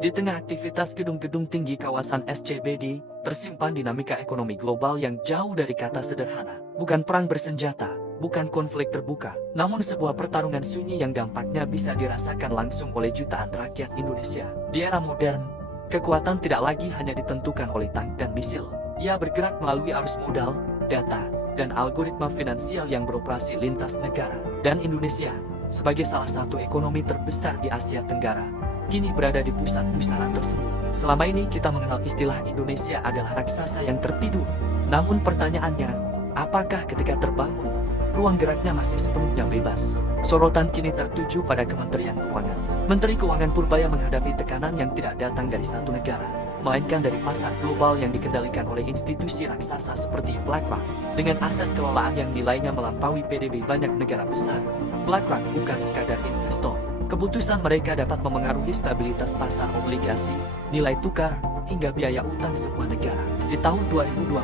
Di tengah aktivitas gedung-gedung tinggi kawasan SCBD, tersimpan dinamika ekonomi global yang jauh dari kata sederhana. Bukan perang bersenjata, bukan konflik terbuka, namun sebuah pertarungan sunyi yang dampaknya bisa dirasakan langsung oleh jutaan rakyat Indonesia. Di era modern, kekuatan tidak lagi hanya ditentukan oleh tank dan misil. Ia bergerak melalui arus modal, data, dan algoritma finansial yang beroperasi lintas negara. Dan Indonesia, sebagai salah satu ekonomi terbesar di Asia Tenggara, kini berada di pusat pusaran tersebut. Selama ini kita mengenal istilah Indonesia adalah raksasa yang tertidur. Namun pertanyaannya, apakah ketika terbangun, ruang geraknya masih sepenuhnya bebas? Sorotan kini tertuju pada Kementerian Keuangan. Menteri Keuangan Purbaya menghadapi tekanan yang tidak datang dari satu negara, melainkan dari pasar global yang dikendalikan oleh institusi raksasa seperti BlackRock. Dengan aset kelolaan yang nilainya melampaui PDB banyak negara besar, BlackRock bukan sekadar investor. Keputusan mereka dapat memengaruhi stabilitas pasar obligasi, nilai tukar, hingga biaya utang sebuah negara. Di tahun 2026,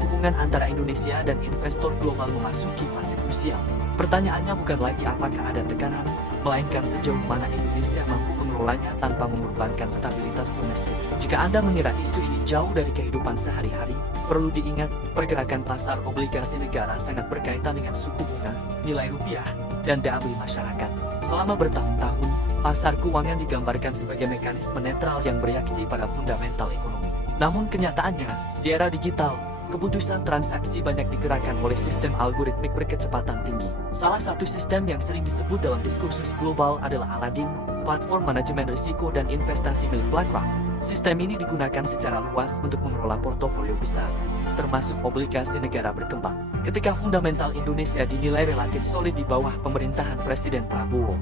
hubungan antara Indonesia dan investor global memasuki fase krusial. Pertanyaannya bukan lagi apakah ada tekanan, melainkan sejauh mana Indonesia mampu mengelolanya tanpa mengorbankan stabilitas domestik. Jika Anda mengira isu ini jauh dari kehidupan sehari-hari, perlu diingat, pergerakan pasar obligasi negara sangat berkaitan dengan suku bunga, nilai rupiah, dan daya beli masyarakat. Selama bertahun-tahun, pasar keuangan digambarkan sebagai mekanisme netral yang bereaksi pada fundamental ekonomi. Namun kenyataannya, di era digital, keputusan transaksi banyak digerakkan oleh sistem algoritmik berkecepatan tinggi. Salah satu sistem yang sering disebut dalam diskursus global adalah Aladdin, platform manajemen risiko dan investasi milik BlackRock. Sistem ini digunakan secara luas untuk mengelola portofolio besar, termasuk obligasi negara berkembang. Ketika fundamental Indonesia dinilai relatif solid di bawah pemerintahan Presiden Prabowo,